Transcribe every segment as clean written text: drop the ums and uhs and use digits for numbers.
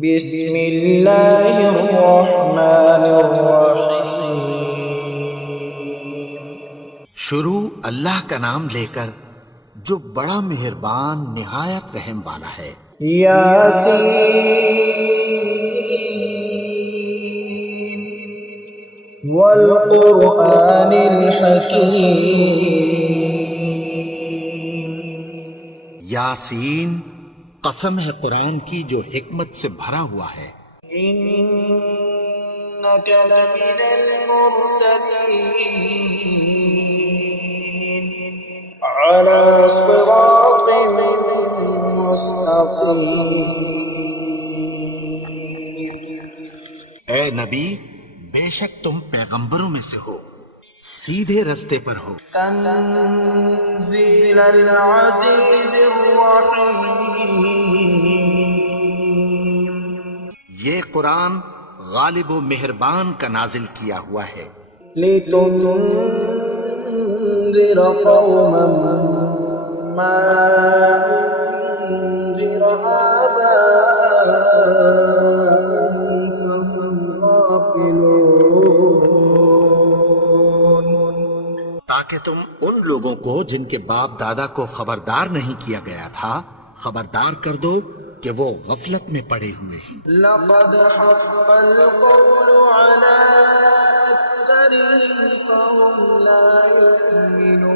بسم اللہ الرحمن الرحیم۔ شروع اللہ کا نام لے کر جو بڑا مہربان نہایت رحم والا ہے۔ یاسین والقرآن الحکیم۔ یاسین، قسم ہے قرآن کی جو حکمت سے بھرا ہوا ہے۔ انک لمن المرسلین علی صراط مستقیم۔ اے نبی، بے شک تم پیغمبروں میں سے ہو، سیدھے رستے پر ہو۔ تنزیل العزیز الرحیم۔ یہ قرآن غالب و مہربان کا نازل کیا ہوا ہے۔ لتنذر قوما ما انذر آباؤهم فهم غافلون۔ تاکہ تم ان لوگوں کو جن کے باپ دادا کو خبردار نہیں کیا گیا تھا خبردار کر دو کہ وہ غفلت میں پڑے ہوئے ہیں۔ لقد حق القول على أكثرهم فهم لا يؤمنون۔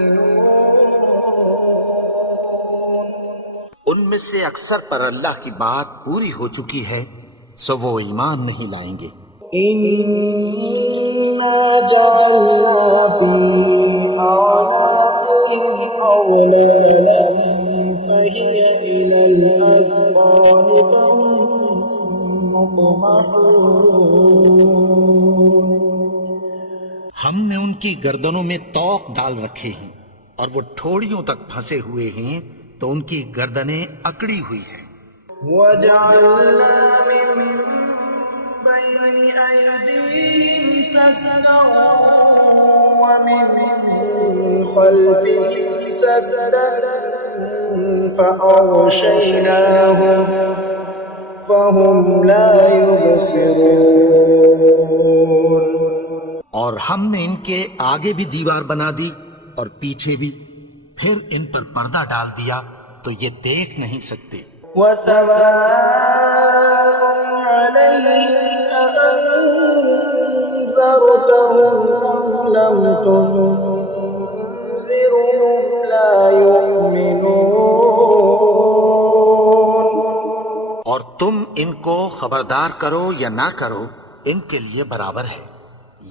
ان میں سے اکثر پر اللہ کی بات پوری ہو چکی ہے، سو وہ ایمان نہیں لائیں گے۔ إنا جعلنا في أعناقهم أغلالا فهي إلى الأذقان فهم مقمحون۔ ہم نے ان کی گردنوں میں طوق ڈال رکھے ہیں اور وہ ٹھوڑیوں تک پھنسے ہوئے ہیں تو ان کی گردنیں اکڑی ہوئی ہیں۔ وجعلنا من بين أيديهم سدا ومن خلفهم سدا فأغشيناهم فهم لا يبصرون۔ اور ہم نے ان کے آگے بھی دیوار بنا دی اور پیچھے بھی، پھر ان پر پردہ ڈال دیا تو یہ دیکھ نہیں سکتے۔ وسواء عليهم أأنذرتهم أم لم تنذرهم لا يؤمنون۔ اور تم ان کو خبردار کرو یا نہ کرو، ان کے لیے برابر ہے،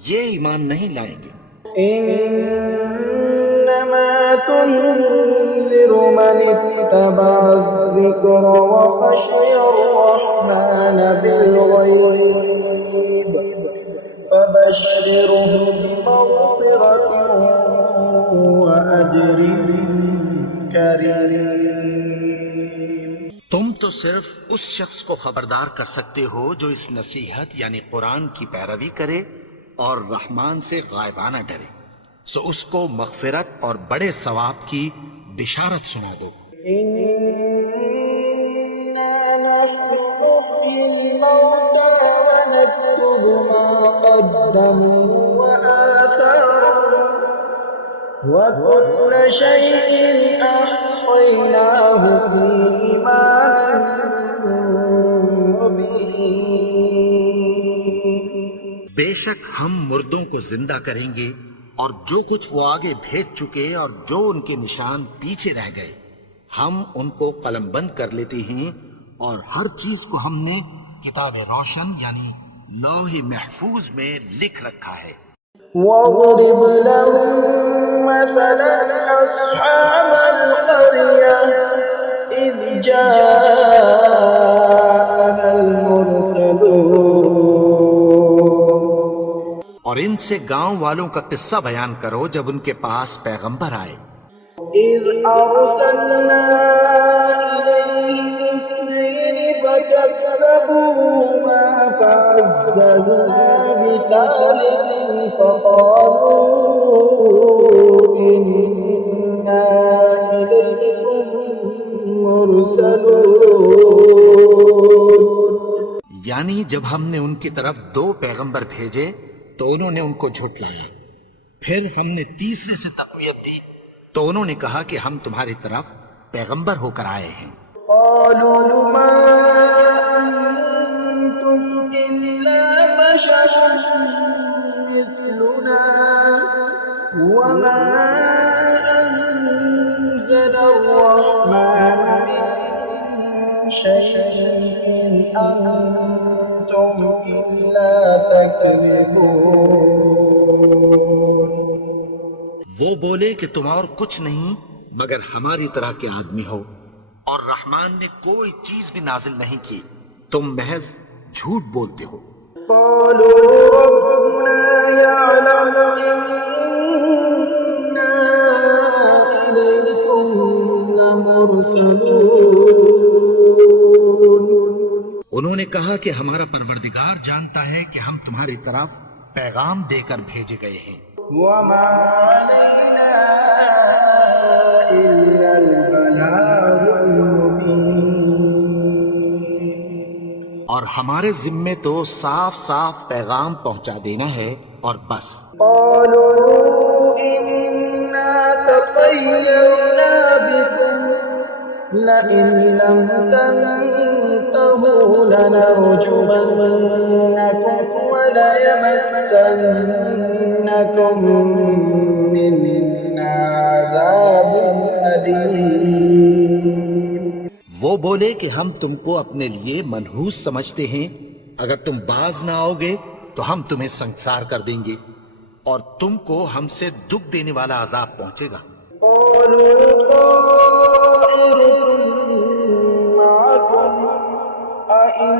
یہ ایمان نہیں لائیں گے۔ انما تنذر من اتبع الذکر وخشی الرحمن بالغیب فبشره بمغفرة وأجر کریم۔ تم تو صرف اس شخص کو خبردار کر سکتے ہو جو اس نصیحت یعنی قرآن کی پیروی کرے اور رحمان سے غائبانہ ڈرے، سو اس کو مغفرت اور بڑے ثواب کی بشارت سنا دو۔ إنا نحن نحيي الموتى ونكتب ما قدموا وآثارهم وكل شيء أحصيناه في إمام مبين۔ بے شک ہم مردوں کو زندہ کریں گے اور جو کچھ وہ آگے بھیج چکے اور جو ان کے نشان پیچھے رہ گئے ہم ان کو قلم بند کر لیتے ہیں، اور ہر چیز کو ہم نے کتاب روشن یعنی لوح محفوظ میں لکھ رکھا ہے۔ واضرب لهم مثلا أصحاب القرية إذ جاءها المرسلون۔ اور ان سے گاؤں والوں کا قصہ بیان کرو جب ان کے پاس پیغمبر آئے۔ إذ أرسلنا إليهم اثنين فكذبوهما فعززنا بثالث فقالوا إنا إليكم مرسلون۔ یعنی جب ہم نے ان کی طرف 2 پیغمبر بھیجے تو انہوں نے ان کو جھٹلایا، پھر ہم نے تیسرے سے تقویت دی تو انہوں نے کہا کہ ہم تمہاری طرف پیغمبر ہو کر آئے ہیں۔ قالوا ما أنتم إلا بشر مثلنا وما أنزل الرحمن من شيء إن أنتم إلا تكذبون۔ وہ بولے کہ تم اور کچھ نہیں مگر ہماری طرح کے آدمی ہو، اور رحمان نے کوئی چیز بھی نازل نہیں کی، تم محض جھوٹ بولتے ہو۔ قالوا ربنا يعلم إنا إليكم لمرسلون۔ انہوں نے کہا کہ ہمارا پروردگار جانتا ہے کہ ہم تمہاری طرف پیغام دے کر بھیجے گئے ہیں، وما علينا إلا البلاغ المبين۔ اور ہمارے ذمے تو صاف صاف پیغام پہنچا دینا ہے اور بس۔ قالوا إنا تطيرنا بكم لئن لم تنتهوا لنرجمنكم وليمسنكم منا عذاب أليم۔ وہ بولے کہ ہم تم کو اپنے لیے منحوس سمجھتے ہیں، اگر تم باز نہ آؤ گے تو ہم تمہیں سنسار کر دیں گے اور تم کو ہم سے دکھ دینے والا عذاب پہنچے گا۔ قالوا طائركم معكم أئن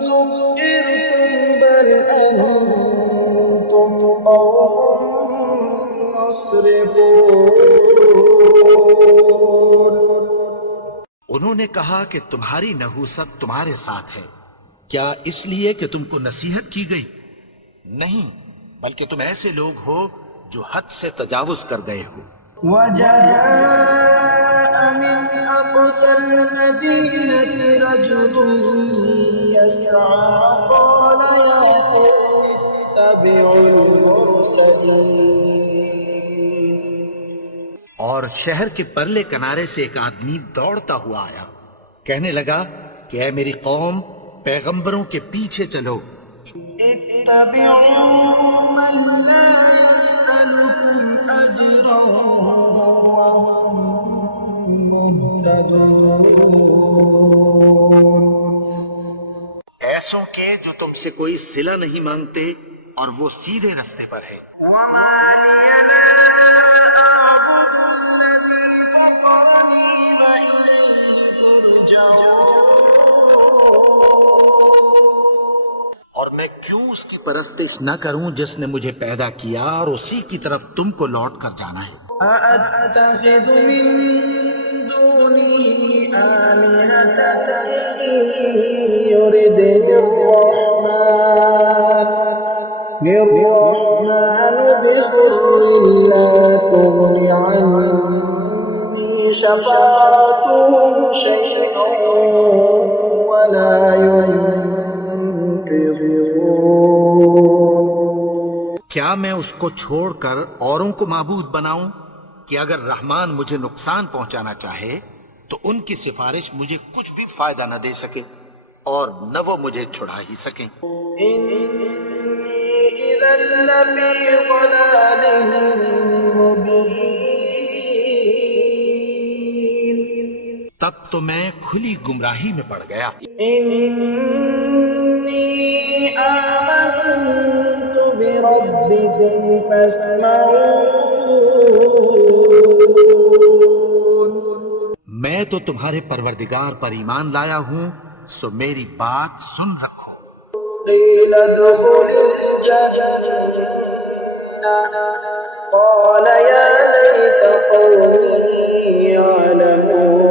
ذكرتم بل أنتم قوم مسرفون۔ انہوں نے کہا کہ تمہاری نحوست تمہارے ساتھ ہے، کیا اس لیے کہ تم کو نصیحت کی گئی؟ نہیں، بلکہ تم ایسے لوگ ہو جو حد سے تجاوز کر گئے ہو۔ وجاء من أقصى المدينة رجل يسعى قال يا قوم اتبعوا المرسلين۔ اور شہر کے پرلے کنارے سے ایک آدمی دوڑتا ہوا آیا، کہنے لگا کہ اے میری قوم، پیغمبروں کے پیچھے چلو۔ اتبعوا من لا يسألكم أجرا وهم مهتدون۔ ایسوں کے جو تم سے کوئی صلہ نہیں مانگتے اور وہ سیدھے رستے پر ہے۔ وما لي لا أعبد الذي فطرني وإليه ترجعون۔ اور میں کیوں اس کی پرستش نہ کروں جس نے مجھے پیدا کیا اور اسی کی طرف تم کو لوٹ کر جانا ہے۔ أأتخذ من دونه آلهة يردني الرحمن بضر لا تغن عني شفاعتهم شيئا ولا ينقذون۔ کیا میں اس کو چھوڑ کر اوروں کو معبود بناؤں کہ اگر رحمان مجھے نقصان پہنچانا چاہے تو ان کی سفارش مجھے کچھ بھی فائدہ نہ دے سکے اور نہ وہ مجھے چھڑا ہی سکیں۔ إني إذا لفي ضلال مبين۔ تب تو میں کھلی گمراہی میں پڑ گیا۔ إني آمنت بربكم فاسمعون۔ میں تو تمہارے پروردگار پر ایمان لایا ہوں، سو میری بات سن رکھو۔ قيل ادخل الجنة قال يا ليت قومي يعلمون۔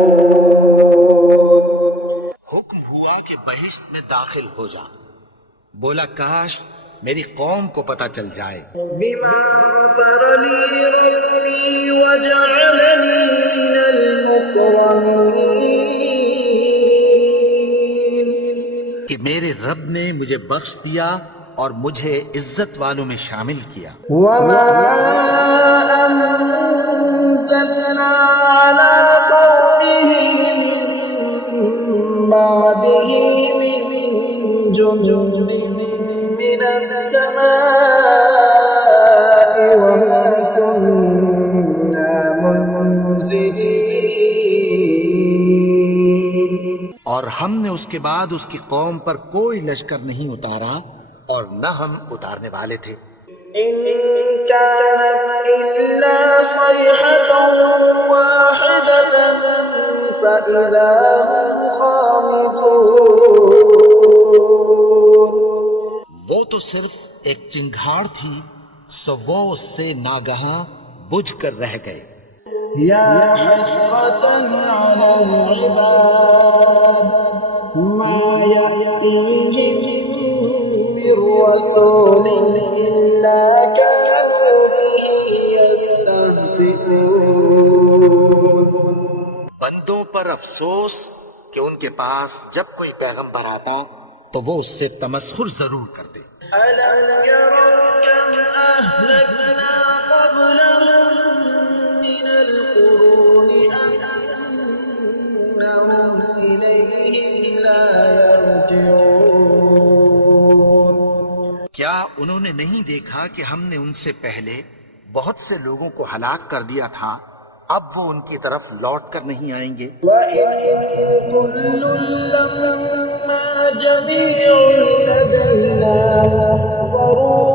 حکم ہوا کہ بہشت میں داخل ہو جا، بولا کاش میری قوم کو پتہ چل جائے۔ بما غفر لي ربي وجعلني من المكرمين۔ کہ کہ میرے رب نے مجھے بخش دیا اور مجھے عزت والوں میں شامل کیا۔ وما أنزلنا على قومه من بعده من جند من السماء وما كنا منزلين۔ اور ہم نے اس کے بعد اس کی قوم پر کوئی لشکر نہیں اتارا اور نہ ہم اتارنے والے تھے۔ إن كانت إلا صيحة واحدة فإذا هم خامدون۔ وہ تو صرف ایک چنگھاڑ تھی، سو وہ اس سے ناگہاں بجھ کر رہ گئے۔ يا حسرة على العباد ما يأتيهم من رسول إلا كانوا به يستهزئون۔ بندوں پر افسوس کہ ان کے پاس جب کوئی پیغمبر آتا تو وہ اس سے تمسخر ضرور کرتے۔ ألم يروا كم أهلكنا قبلهم من القرون أنهم إليهم لا يرجعون۔ کیا انہوں نے نہیں دیکھا کہ ہم نے ان سے پہلے بہت سے لوگوں کو ہلاک کر دیا تھا، اب وہ ان کی طرف لوٹ کر نہیں آئیں گے؟ وَإِن كُلٌّ لَّمَّا جَمِيعٌ لَّدَيْنَا مُحْضَرُونَ۔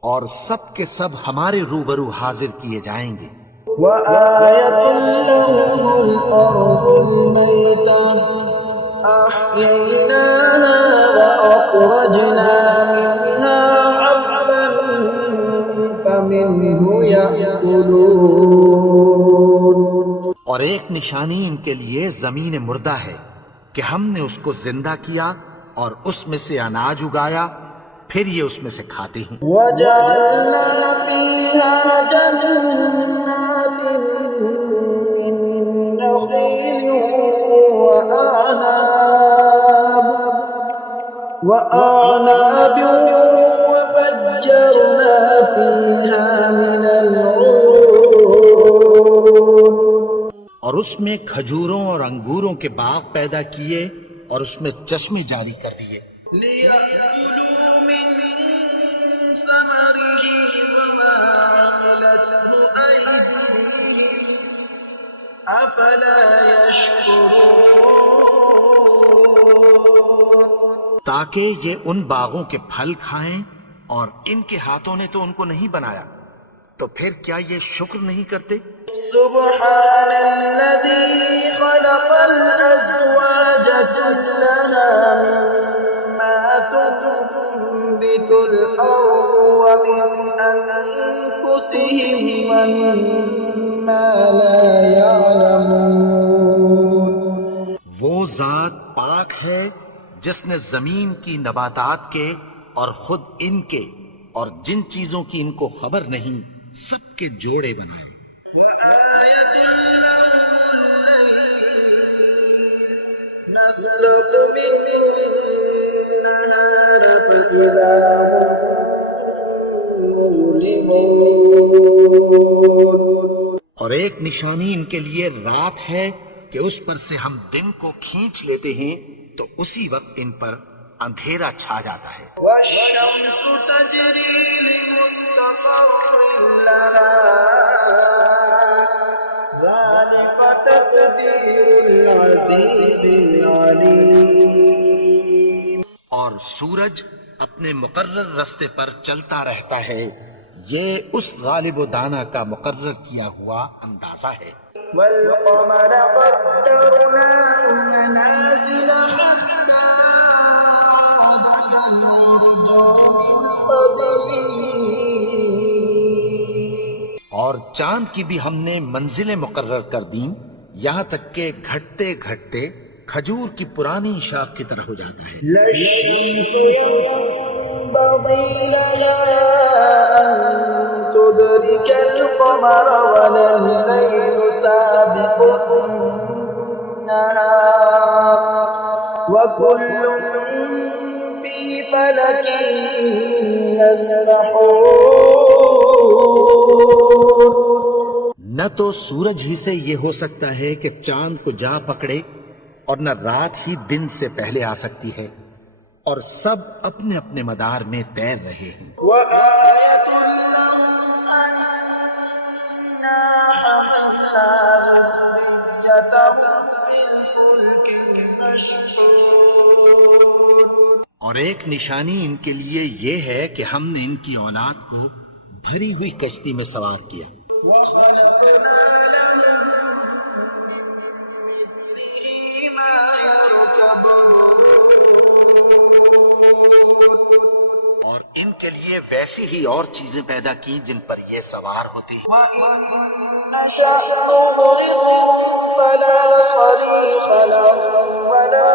اور سب کے سب ہمارے روبرو حاضر کیے جائیں گے۔ وَآيَةٌ لَّهُمُ الْأَرْضُ الْمَيْتَةُ أَحْيَيْنَاهَا وَأَخْرَجْنَا مِنْهَا حَبًّا فَمِنْهُ يَأْكُلُونَ۔ اور ایک نشانی ان کے لیے زمین مردہ ہے کہ ہم نے اس کو زندہ کیا اور اس میں سے اناج اگایا، پھر یہ اس میں سے کھاتے ہیں۔ وَجَعَلْنَا فِيهَا جَنَّاتٍ مِّن نَّخِيلٍ وَأَعْنَابٍ وَفَجَّرْنَا فِيهَا مِنَ الْعُيُونِ۔ اور اس میں کھجوروں اور انگوروں کے باغ پیدا کیے اور اس میں چشمے جاری کر دیے۔ لِيَأْكُلُوا مِن ثَمَرِهِ وَمَا عَمِلَتْهُ أَيْدِيهِمْ أَفَلَا يَشْكُرُونَ۔ تاکہ یہ ان باغوں کے پھل کھائیں، اور ان کے ہاتھوں نے تو ان کو نہیں بنایا، تو پھر کیا یہ شکر نہیں کرتے؟ سبحان الذي خلق الأزواج كلها مما تنبت الأرض ومن أنفسهم ومما لا يعلمون۔ وہ ذات پاک ہے جس نے زمین کی نباتات کے اور خود ان کے اور جن چیزوں کی ان کو خبر نہیں سب کے جوڑے بنائے۔ وآية لهم الليل نسلك منه النهار فإذا هم مظلمون۔ اور ایک نشانی ان کے لیے رات ہے کہ اس پر سے ہم دن کو کھینچ لیتے ہیں تو اسی وقت ان پر اندھیرا چھا جاتا ہے۔ والشمس تجري لمستقر لها ذلك تقدير العزيز العليم۔ اور سورج اپنے مقرر رستے پر چلتا رہتا ہے، یہ اس غالب و دانا کا مقرر کیا ہوا اندازہ ہے۔ والقمر قدرناه منازل حتى عاد كالعرجون القديم۔ اور چاند کی بھی ہم نے منزلیں مقرر کر دیں، یہاں تک کہ گھٹتے گھٹتے کھجور کی پرانی شاخ کی طرح ہو جاتا ہے۔ لا الشمس ينبغي لها أن تدرك القمر ولا الليل سابق النهار النهار وكل في فلك يسبحون. نہ تو سورج ہی سے یہ ہو سکتا ہے کہ چاند کو جا پکڑے، اور نہ رات ہی دن سے پہلے آ سکتی ہے، اور سب اپنے اپنے مدار میں تیر رہے ہیں. وآية لهم أنا حملنا ذريتهم في الفلك المشحون. اور ایک نشانی ان کے لیے یہ ہے کہ ہم نے ان کی اولاد کو بھری ہوئی کشتی میں سوار کیا. وخلقنا لهم من مثله ما يركبون. اور ان کے لیے ویسی ہی اور چیزیں پیدا کی جن پر یہ سوار ہوتی ہیں. وإن نشأ نغرقهم فلا صريخ لهم ولا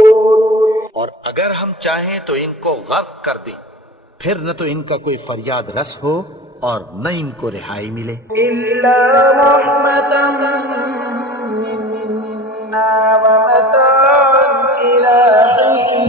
ينقذون. اور اگر ہم چاہیں تو ان کو غرق کر دیں، پھر نہ تو ان کا کوئی فریاد رس ہو اور نہ ان کو رہائی ملے. إلا رحمة منا ومتاعا إلى حين.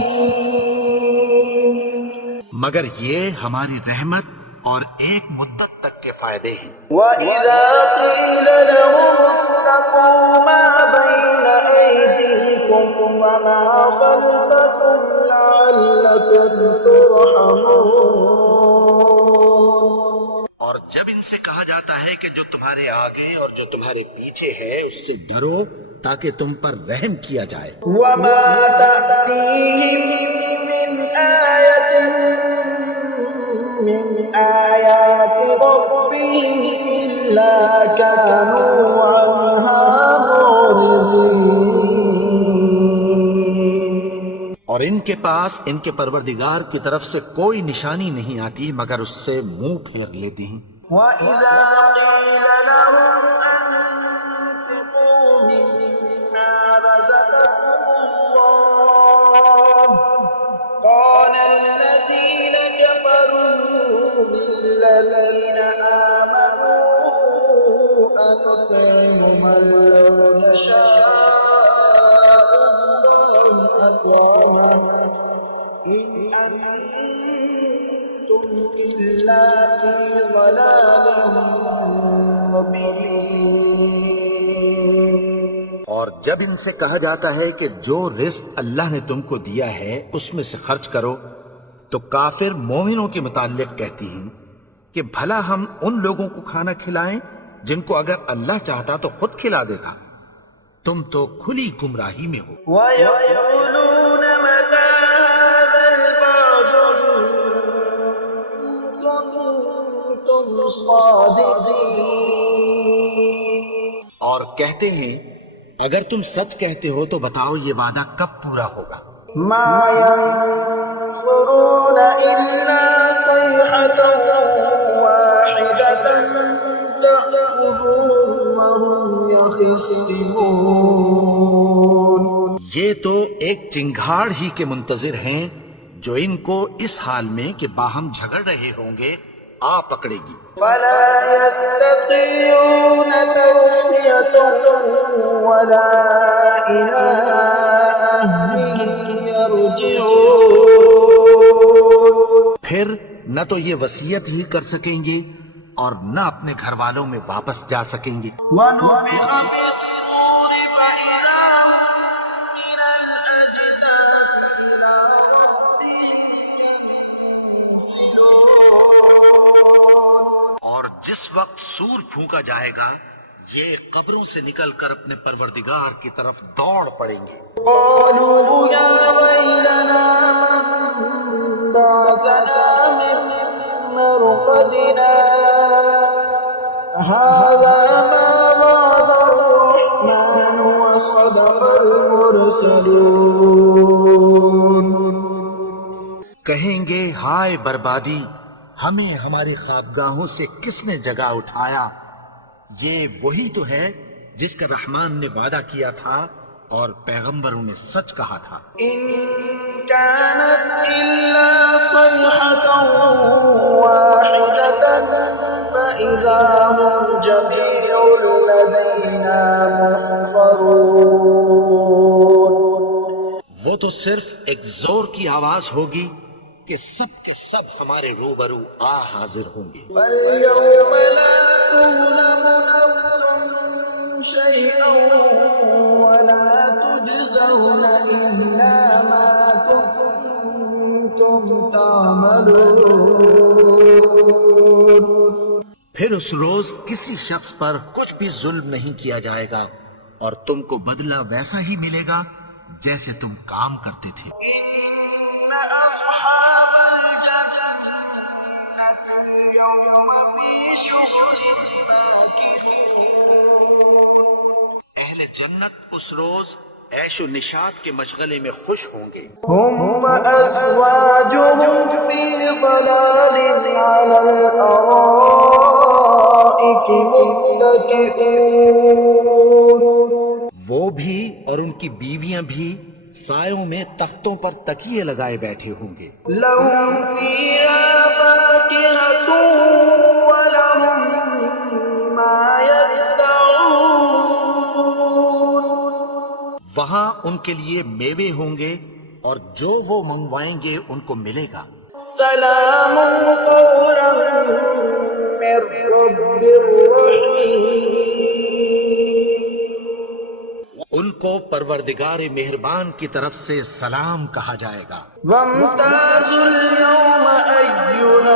مگر یہ ہماری رحمت اور ایک مدت تک کے فائدے ہیں. وإذا قيل لهم اتقوا ما بين أيديكم وما خلفكم لعلكم ترحمون. اور جب ان سے کہا جاتا ہے کہ جو تمہارے آگے اور جو تمہارے پیچھے ہے اس سے ڈرو تاکہ تم پر رحم کیا جائے. وما تأتيهم من آية من آيات ربهم إلا كانوا عنها معرضين. اور ان کے پاس ان کے پروردگار کی طرف سے کوئی نشانی نہیں آتی مگر اس سے منہ پھیر لیتی ہیں. وإذا قيل لهم أنفقوا مما رزقكم الله قال الذين كفروا للذين آمنوا أنطعم من لو يشاء الله أطعمه إن أنتم إلا في ضلال مبين. اور جب ان سے کہا جاتا ہے کہ جو رزق اللہ نے تم کو دیا ہے اس میں سے خرچ کرو، تو کافر مومنوں کے متعلق کہتی ہیں کہ بھلا ہم ان لوگوں کو کھانا کھلائیں جن کو اگر اللہ چاہتا تو خود کھلا دیتا. تم تو کھلی گمراہی میں ہو. ويقولون متى هذا الوعد إن كنتم صادقين. اور کہتے ہیں اگر تم سچ کہتے ہو تو بتاؤ یہ وعدہ کب پورا ہوگا. ما ينظرون إلا صيحة واحدة تأخذهم وهم يخصمون. یہ تو ایک چنگھاڑ ہی کے منتظر ہیں جو ان کو اس حال میں کہ باہم جھگڑ رہے ہوں گے آ پکڑے گی. فلا يستطيعون توصية ولا إلى أهلهم يرجعون. پھر نہ تو یہ وصیت ہی کر سکیں گے اور نہ اپنے گھر والوں میں واپس جا سکیں گے. ونفخ في الصور فإذا هم من الأجداث إلى ربهم ينسلون. اور جس وقت سور پھونکا جائے گا یہ قبروں سے نکل کر اپنے پروردگار کی طرف دوڑ پڑیں گے. قالوا يا ويلنا من بعثنا من مرقدنا هذا ما وعد الرحمن وصدق المرسلون. کہیں گے ہائے بربادی، ہمیں ہماری خوابگاہوں سے کس نے جگا اٹھایا. یہ وہی تو ہے جس کا رحمان نے وعدہ کیا تھا اور پیغمبروں نے سچ کہا تھا. إن كانت إلا صيحة واحدة فإذا هم جميع لدينا محضرون. وہ تو صرف ایک زور کی آواز ہوگی کہ سب کے سب ہمارے روبرو حاضر ہوں گے. فاليوم لا تظلم نفس شيئا ولا تجزون إلا ما كنتم تعملون. پھر اس روز کسی شخص پر کچھ بھی ظلم نہیں کیا جائے گا اور تم کو بدلہ ویسا ہی ملے گا جیسے تم کام کرتے تھے. إن أصحاب الجنة اليوم في شغل فاكهون. اہل جنت اس روز عیش و نشاط کے مشغلے میں خوش ہوں گے. هم وأزواجهم في ظلال على الأرائك متكئون. وہ بھی اور ان کی بیویاں بھی سایوں میں تختوں پر تکیے لگائے بیٹھے ہوں گے. لهم فيها فاكهة ولهم ما يدعون. وہاں ان کے لیے میوے ہوں گے اور جو وہ منگوائیں گے ان کو ملے گا. سلام قولا من رب رحيم. ان کو پروردگار مہربان کی طرف سے سلام کہا جائے گا. وامتازوا اليوم أيها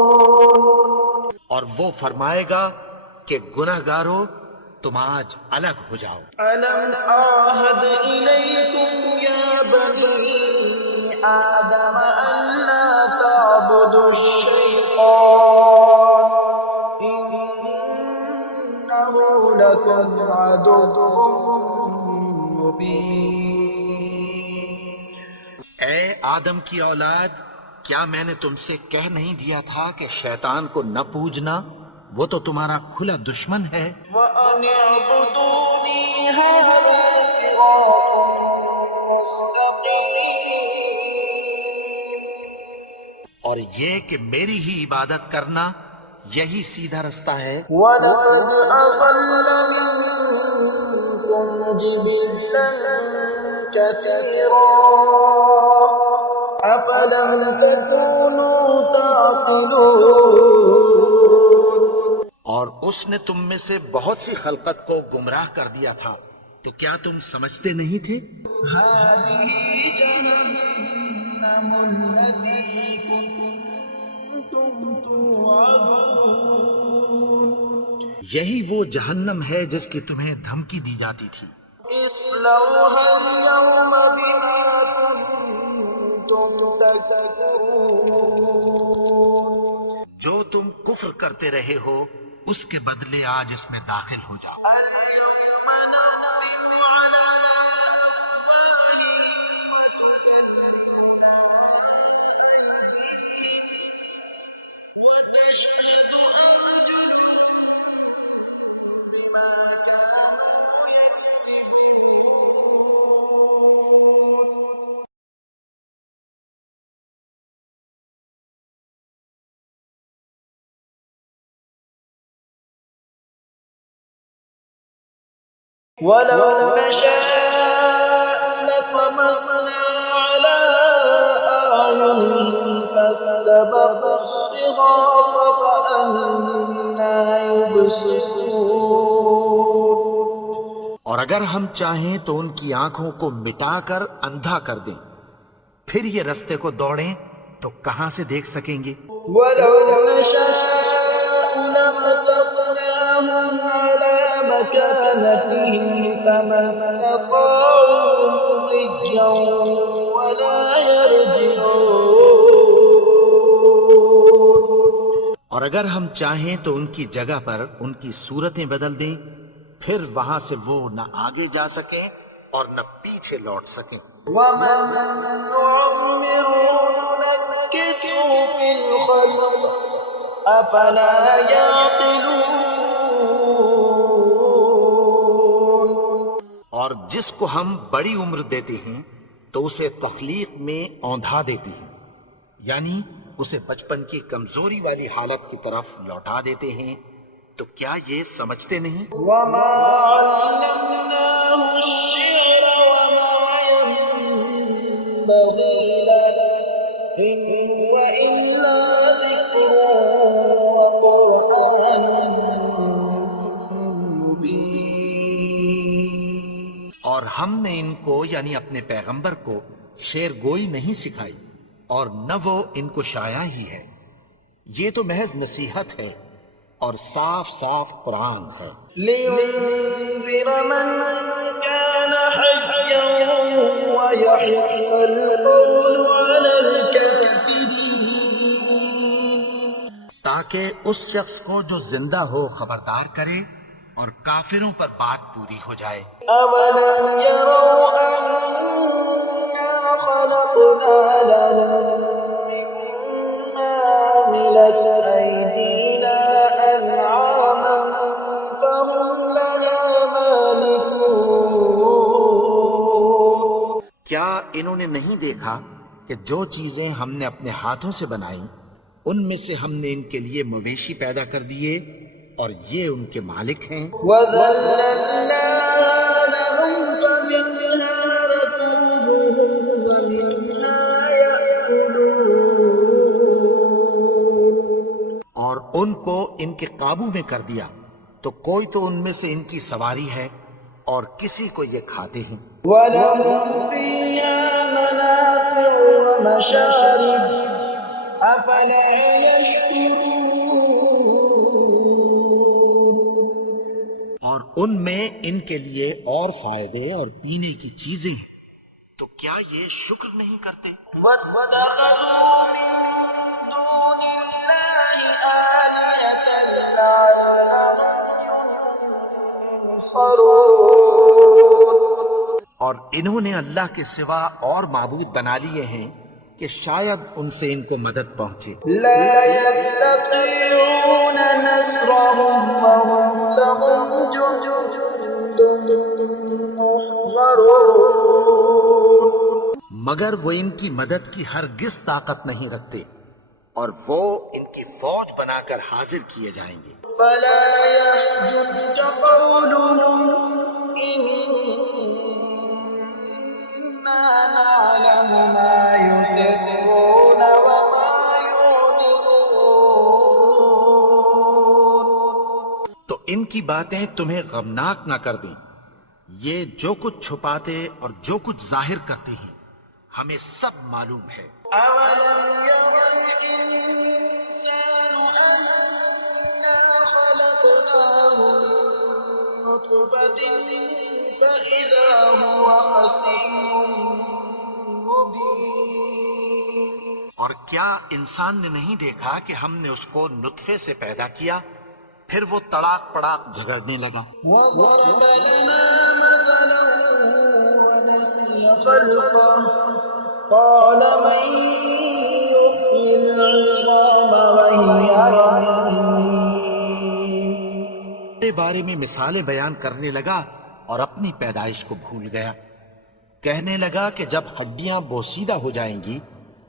المجرمون. اور وہ فرمائے گا کہ گنہگارو تم آج الگ ہو جاؤ. ألم أعهد إليكم يا بني آدم ألا تعبدوا الشيطان إنه لكم عدو مبين. اے آدم کی اولاد، کیا میں نے تم سے کہہ نہیں دیا تھا کہ شیطان کو نہ پوجنا، وہ تو تمہارا کھلا دشمن ہے. وأن اعبدوني هذا صراط مستقيم. اور یہ کہ میری ہی عبادت کرنا یہی سیدھا رستہ ہے. ولقد أضل منكم جبلا كثيرا أفلم تكونوا تعقلون. اور اس نے تم میں سے بہت سی خلقت کو گمراہ کر دیا تھا، تو کیا تم سمجھتے نہیں تھے؟ هذه جهنم التي كنتم توعدون. یہی وہ جہنم ہے جس کی تمہیں دھمکی دی جاتی تھی. اصلوها اليوم بما كنتم تكفرون. جو تم کفر کرتے رہے ہو اس کے بدلے آج اس میں داخل ہو جاؤ. اليوم نختم على أفواههم وتكلمنا أيديهم وتشهد أرجلهم بما كانوا يكسبون. ولو نشاء لطمسنا على أعينهم فاستبقوا الصراط فأنى يبصرون. اور اگر ہم چاہیں تو ان کی آنکھوں کو مٹا کر اندھا کر دیں، پھر یہ رستے کو دوڑیں تو کہاں سے دیکھ سکیں گے. ولو نشاء لمسخناهم على مكانتهم فما استطاعوا مضيا ولا يرجعون. اور اگر ہم چاہیں تو ان کی جگہ پر ان کی صورتیں بدل دیں، پھر وہاں سے وہ نہ آگے جا سکیں اور نہ پیچھے لوٹ سکیں. ومن نعمره ننكسه في الخلق أفلا يعقلون. اور جس کو ہم بڑی عمر دیتے ہیں تو اسے تخلیق میں اوندھا دیتے ہیں، یعنی اسے بچپن کی کمزوری والی حالت کی طرف لوٹا دیتے ہیں۔ تو کیا یہ سمجھتے نہیں؟ وما علمناه الشعر وما ينبغي له إن هو إلا ذكر وقرآن مبين۔ اور ہم نے ان کو یعنی اپنے پیغمبر کو شعر گوئی نہیں سکھائی، اور نہ وہ ان کو شایا ہی ہے، یہ تو محض نصیحت ہے اور صاف صاف قرآن ہے۔ لينذر من كان حيا ويحق القول على الكافرين۔ تاکہ اس شخص کو جو زندہ ہو خبردار کرے اور کافروں پر بات پوری ہو جائے۔ أَوَلَمْ يَرَوْا أَنَّا خَلَقْنَا لَهُم مِّمَّا عَمِلَتْ أَيْدِينَا أَنْعَامًا فَهُمْ لَهَا مَالِكُونَ۔ کیا انہوں نے نہیں دیکھا کہ جو چیزیں ہم نے اپنے ہاتھوں سے بنائیں ان میں سے ہم نے ان کے لیے مویشی پیدا کر دیے اور یہ ان کے مالک ہیں۔ وَذَلَّلْنَاهَا لَهُمْ فَمِنْهَا رَكُوبُهُمْ وَمِنْهَا يَأْكُلُونَ۔ اور ان کو ان کے قابو میں کر دیا تو کوئی تو ان میں سے ان کی سواری ہے اور کسی کو یہ کھاتے ہیں۔ وَلَهُمْ فِيهَا مَنَافِعُ وَمَشَارِبُ أَفَلَا يَشْكُرُونَ۔ اور ان میں ان کے لیے اور فائدے اور پینے کی چیزیں ہیں، تو کیا یہ شکر نہیں کرتے؟ وَاتَّخَذُوا مِن دُونِ اللَّهِ آلِهَةً لَّعَلَّهُمْ يُنصَرُونَ۔ اور انہوں نے اللہ کے سوا اور معبود بنا لیے ہیں کہ شاید ان سے ان کو مدد پہنچے۔ لا يستطيعون نصرهم وهم لهم جند محضرون۔ مگر وہ ان کی مدد کی ہرگز طاقت نہیں رکھتے اور وہ ان کی فوج بنا کر حاضر کیے جائیں گے۔ فلا يحزنك قولهم إنا نعلم ما يسرون وما يعلنون۔ تو ان کی باتیں تمہیں غمناک نہ کر دیں، یہ جو کچھ چھپاتے اور جو کچھ ظاہر کرتے ہیں ہمیں سب معلوم ہے۔ أَوَلَمْ يَرَ الْإِنسَانُ أَنَّا خَلَقْنَاهُ مِن نُّطْفَةٍ فَإِذَا هُوَ خَصِيمٌ مُّبِينٌ۔ اور کیا انسان نے نہیں دیکھا کہ ہم نے اس کو نطفے سے پیدا کیا، پھر وہ تڑاک پڑاک جھگڑنے لگا۔ وَضَرَبَ لَنَا مَثَلًا وَنَسِيَ خَلْقَهُ قَالَ مَن يُحْيِي الْعِظَامَ وَهِيَ رَمِيمٌ۔ کے بارے میں مثالیں بیان کرنے لگا اور اپنی پیدائش کو بھول گیا۔ کہنے لگا کہ جب ہڈیاں بوسیدہ ہو جائیں گی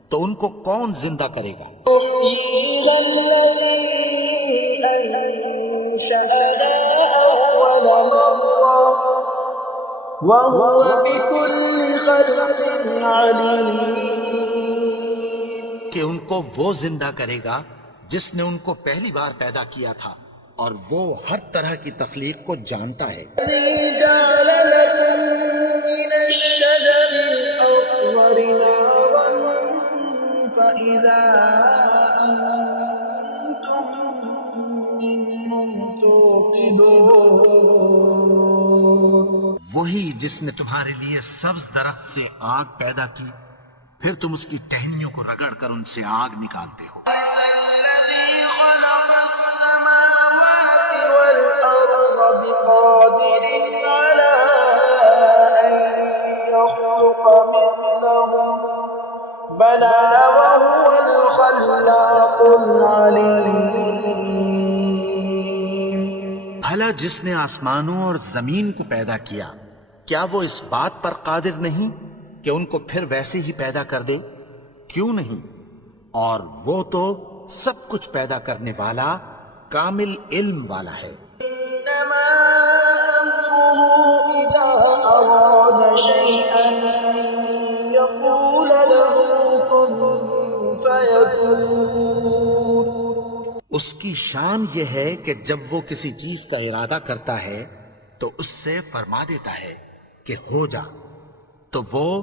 تو ان کو کون زندہ کرے گا؟ يحييها الذي أنشأها أول مرة وهو بكل خلق عليم۔ کہ ان کو وہ زندہ کرے گا جس نے ان کو پہلی بار پیدا کیا تھا اور وہ ہر طرح کی تخلیق کو جانتا ہے۔ الذي جعل لكم من الشجر الأخضر نارا فإذا أنتم منه توقدون۔ وہی جس نے تمہارے لیے سبز درخت سے آگ پیدا کی، پھر تم اس کی ٹہنیوں کو رگڑ کر ان سے آگ نکالتے ہو۔ الذي خلق السماوات والأرض بقادر على أن يخلق مثلهم بلى وهو الخلاق العليم۔ بھلا جس نے آسمانوں اور زمین کو پیدا کیا کیا وہ اس بات پر قادر نہیں کہ ان کو پھر ویسے ہی پیدا کر دے؟ کیوں نہیں؟ اور وہ تو سب کچھ پیدا کرنے والا کامل علم والا ہے۔ إنما أمره إذا أراد شيئا أن يقول له كن فيكون۔ اس کی شان یہ ہے کہ جب وہ کسی چیز کا ارادہ کرتا ہے تو اس سے فرما دیتا ہے کہ ہو جا، تو وہ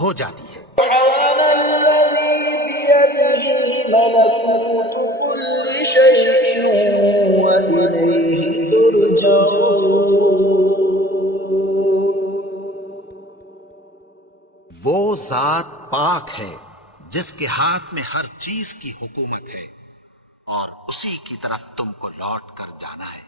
ہو جاتی ہے۔ سبحان الذي بيده ملكوت كل شيء وإليه ترجعون۔ وہ ذات پاک ہے جس کے ہاتھ میں ہر چیز کی حکومت ہے، اور اسی کی طرف تم کو لوٹ کر جانا ہے۔